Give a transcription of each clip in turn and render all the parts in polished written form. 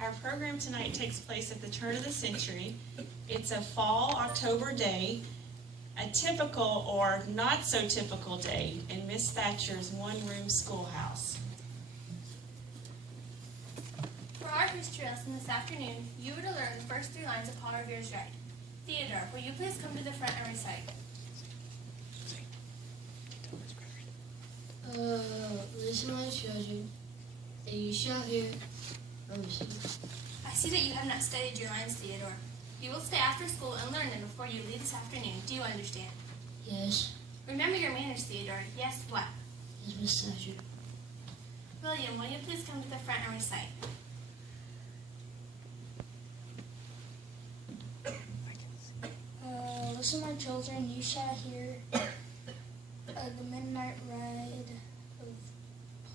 Our program tonight takes place at the turn of the century. It's a fall October day, a typical or not so typical day in Miss Thatcher's one-room schoolhouse. For our history lesson this afternoon, you were to learn the first 3 lines of Paul Revere's Ride. Theodore, will you please come to the front and recite? Listen, my children, that you shall hear. I see that you have not studied your lines, Theodore. You will stay after school and learn them before you leave this afternoon. Do you understand? Yes. Remember your manners, Theodore. Yes, what? Yes, Miss Thatcher. William, will you please come to the front and recite? Listen, my children, you shall hear the midnight ride of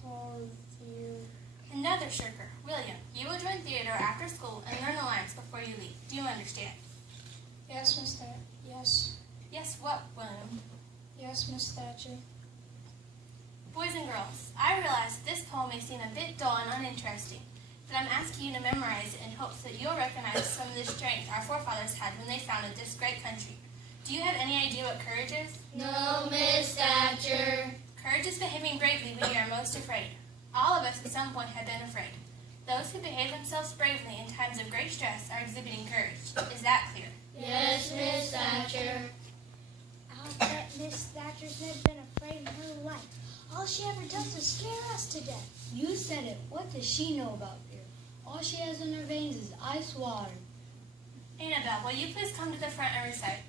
Paul Revere. Another shirker. William, you will join Theodore after school and learn the lines before you leave. Do you understand? Yes, Miss Thatcher. Yes. Yes, what, William? Yes, Miss Thatcher. Boys and girls, I realize that this poem may seem a bit dull and uninteresting, but I'm asking you to memorize it in hopes that you'll recognize some of the strength our forefathers had when they founded this great country. Do you have any idea what courage is? No, Miss Thatcher. Courage is behaving bravely when you are most afraid. All of us at some point have been afraid. Those who behave themselves bravely in times of great stress are exhibiting courage. Is that clear? Yes, Miss Thatcher. I'll bet Miss Thatcher's never been afraid in her life. All she ever does is scare us to death. You said it. What does she know about fear? All she has in her veins is ice water. Annabelle, will you please come to the front and recite?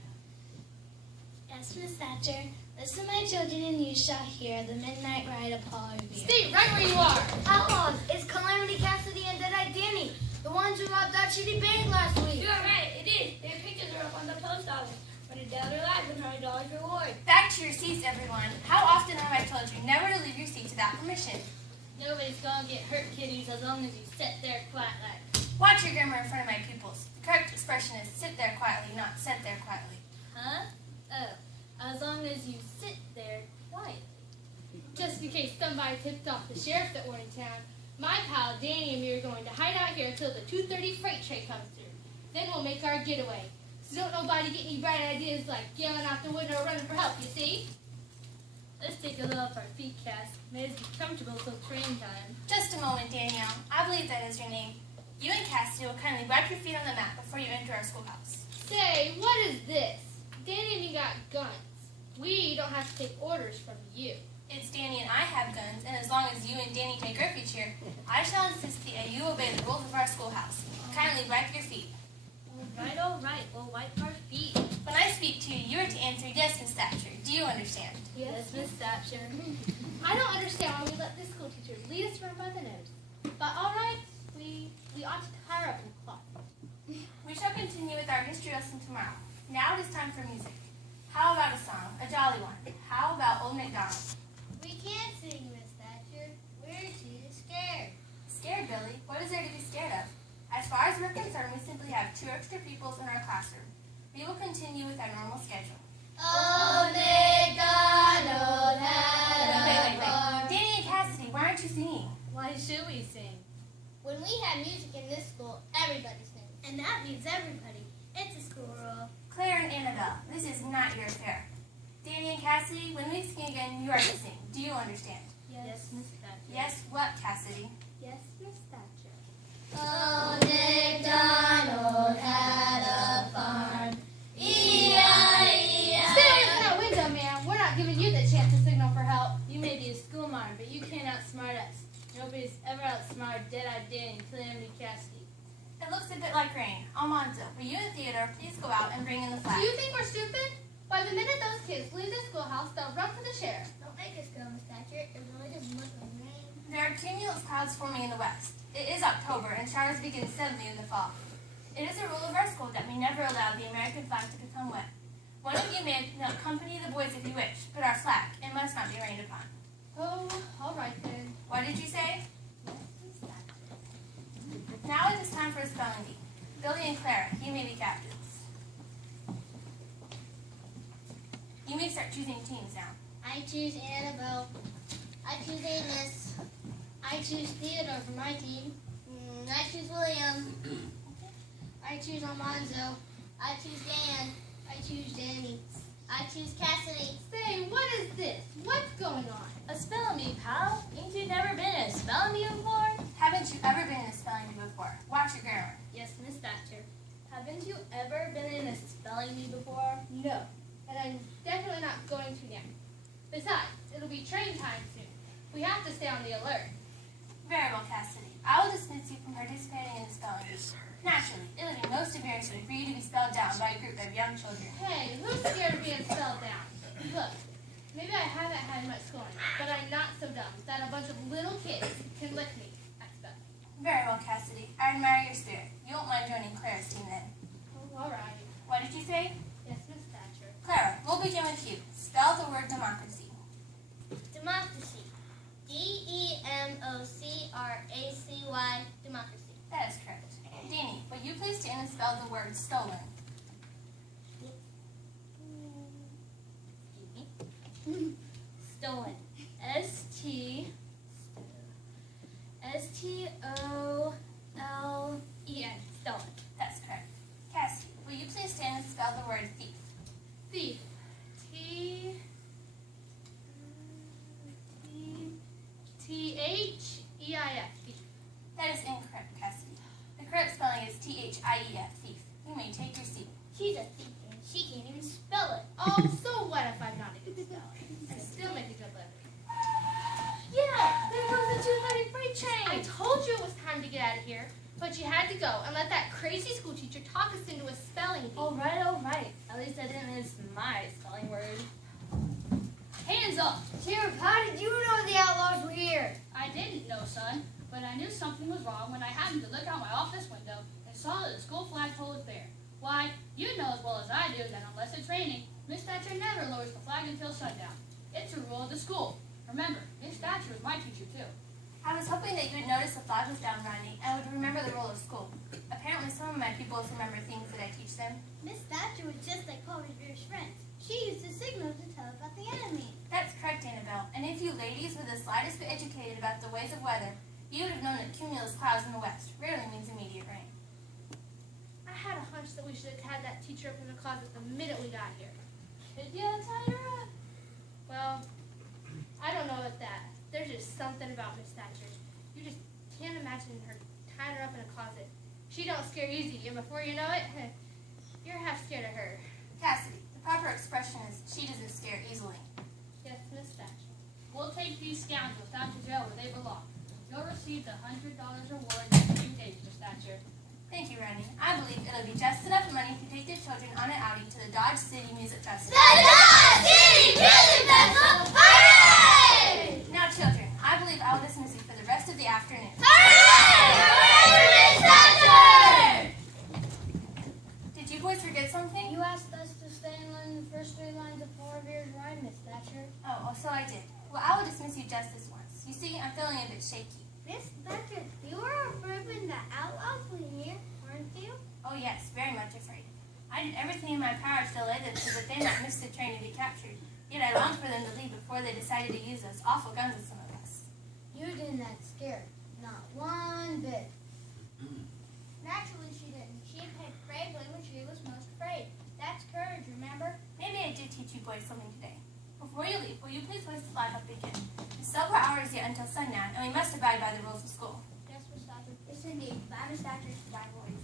Yes, Miss Thatcher. Listen, my children, and you shall hear the midnight ride of Paul Revere. Stay right where you are. Outlaws, it's Calamity Cassidy and Deadeye Danny, the ones who robbed that shitty bank last week. You're right, it is. Their pictures are up on the post office. When a dead or alive, $100 reward. Back to your seats, everyone. How often have I told you never to leave your seats without permission? Nobody's gonna get hurt, kiddies, as long as you sit there quiet like. Watch your grammar in front of my pupils. The correct expression is sit there quietly, not sit there quietly. Huh? Oh, as long as you sit there quietly. Just in case somebody tipped off the sheriff that we're in town, my pal Danny and me are going to hide out here until the 2:30 freight train comes through. Then we'll make our getaway. So don't nobody get any bright ideas like yelling out the window or running for help, you see? Let's take a little off our feet, Cass. May us be comfortable till train time. Just a moment, Danielle. I believe that is your name. You and Cassidy will kindly wipe your feet on the mat before you enter our schoolhouse. Say, what is this? Danny and me got guns. We don't have to take orders from you. It's Danny and I have guns, and as long as you and Danny take refuge here, I shall insist that you obey the rules of our schoolhouse. Kindly wipe your feet. All right, we'll wipe our feet. When I speak to you, you are to answer yes, Miss Thatcher. Do you understand? Yes, Miss Thatcher. I don't understand why we let this school teacher lead us around by the nose. But all right, we ought to tie her up in a cloth. We shall continue with our history lesson tomorrow. Now it is time for music. How about a song, a jolly one? How about Old MacDonald? We can't sing, Miss Thatcher. We're too scared. Scared, Billy? What is there to be scared of? As far as we're concerned, we simply have 2 extra pupils in our classroom. We will continue with our normal schedule. Old MacDonald had Wait. Danny and Cassidy, why aren't you singing? Why should we sing? When we have music in this school, everybody sings. And that means everybody. It's a school rule. Claire and Annabelle, this is not your affair. Danny and Cassidy, when we sing again, you are to sing. Do you understand? Yes, Miss Thatcher. Yes, what, Cassidy? Yes, Miss Thatcher. Old MacDonald had a farm. E-I-E-I-O. Stay away from that window, man. We're not giving you the chance to signal for help. You may be a schoolmarm, but you can't outsmart us. Nobody's ever outsmarted Deadeye Danny and Calamity Cassidy. It looks a bit like rain. Almanzo, will you and Theodore please go out and bring in the flag? Do you think we're stupid? By the minute those kids leave the schoolhouse, they'll run for the sheriff. Don't make us go, Miss Thatcher. It really doesn't look like rain. There are cumulus clouds forming in the west. It is October, and showers begin steadily in the fall. It is a rule of our school that we never allow the American flag to become wet. One of you may accompany the boys if you wish, but our flag, it must not be rained upon. Oh, all right then. What did you say? Now it is time for a spelling bee. Billy and Clara, you may be captains. You may start choosing teams now. I choose Annabelle. I choose Amos. I choose Theodore for my team. I choose William. I choose Almanzo. I choose Dan. I choose Danny. I choose Cassidy. Say, what is this? What's going on? A spelling bee, pal. Ain't you never been in a spelling bee before? Haven't you ever been in a spelling bee before? Watch your grammar. Yes, Miss Thatcher. Haven't you ever been in a spelling bee before? No. And I'm definitely not going to now. Besides, it'll be train time soon. We have to stay on the alert. Very well, Cassidy. I will dismiss you from participating in the spelling bee. Naturally, it would be most embarrassing for you to be spelled down by a group of young children. Hey, who's scared of being spelled down? Look, maybe I haven't had much schooling, but I'm not so dumb that a bunch of little kids can lick me at spelling. Very well, Cassidy. I admire your spirit. You won't mind joining Clara's team then. Oh, all right. What did you say? Yes, Miss Thatcher. Clara, we'll begin with you. Spell the word democracy. Democracy. D-E-M-O-C-R-A-C-Y. Democracy. That is correct. Danny, will you please stand and spell the word stolen? Stolen. S-T-O-L-E-N. Stolen. That's correct. Cassie, will you please stand and spell the word thief? Thief. T-H-E-I-F. Thief. That is incorrect, Cassidy. The correct spelling is T-H-I-E-F, thief. You may take your seat. She's a thief and she can't even spell it. Oh, so what if I'm not a good speller? I still make a good living. Yeah, there goes the 2:30 freight train. I told you it was time to get out of here, but you had to go and let that crazy school teacher talk us into a spelling bee. All right. At least I didn't miss my spelling word. Hands up. Sheriff, how did you know the outlaws were here? I didn't know, son, but I knew something was wrong when I happened to look out my office window and saw that the school flagpole was there. Why, you know as well as I do that unless it's raining, Miss Thatcher never lowers the flag until sundown. It's a rule of the school. Remember, Miss Thatcher was my teacher, too. I was hoping that you would notice the flag was down, Ronnie, and would remember the rule of school. Apparently some of my pupils remember things that I teach them. Miss Thatcher was just like Paul Revere's friends. She used the signal to tell about the enemy. That's correct, Annabelle. And if you ladies were the slightest bit educated about the ways of weather, you would have known that cumulus clouds in the west rarely means immediate rain. I had a hunch that we should have had that teacher up in the closet the minute we got here. Did you tie her up? Well, I don't know about that. There's just something about Miss Thatcher. You just can't imagine her tying her up in a closet. She don't scare easy, and before you know it, you're half scared of her. Cassidy, the proper expression is she doesn't scare easily. Yes, Miss Thatcher. We'll take these scoundrels down to jail where they belong. You'll receive the $100 reward in a few days, Miss Thatcher. Thank you, Ronnie. I believe it'll be just enough money to take the children on an outing to the Dodge City Music Festival. Dodge City Music Festival! Hooray! Now, children, I believe I will dismiss you for the rest of the afternoon. Hooray! Hooray for Miss Thatcher! Did you boys forget something? You asked us to stay and learn the first 3 lines of Paul Revere's rhyme, Miss Thatcher. Oh, so I did. Well, I will dismiss you just this once. You see, I'm feeling a bit shaky. Miss Thatcher, you were afraid when the outlaws were here, weren't you? Oh, yes, very much afraid. I did everything in my power to delay them so that they might miss the train and be captured. Yet I longed for them to leave before they decided to use those awful guns with some of us. You didn't act scared. Not one bit. Naturally she didn't. She picked bravely when she was most afraid. That's courage, remember? Maybe I did teach you boys something today. Before you leave, will you please hoist the flag up again? It's several hours yet until sundown, and we must abide by the rules of school. Yes, Miss Thatcher. Yes, indeed. Bye, Miss Thatcher. Bye, boys.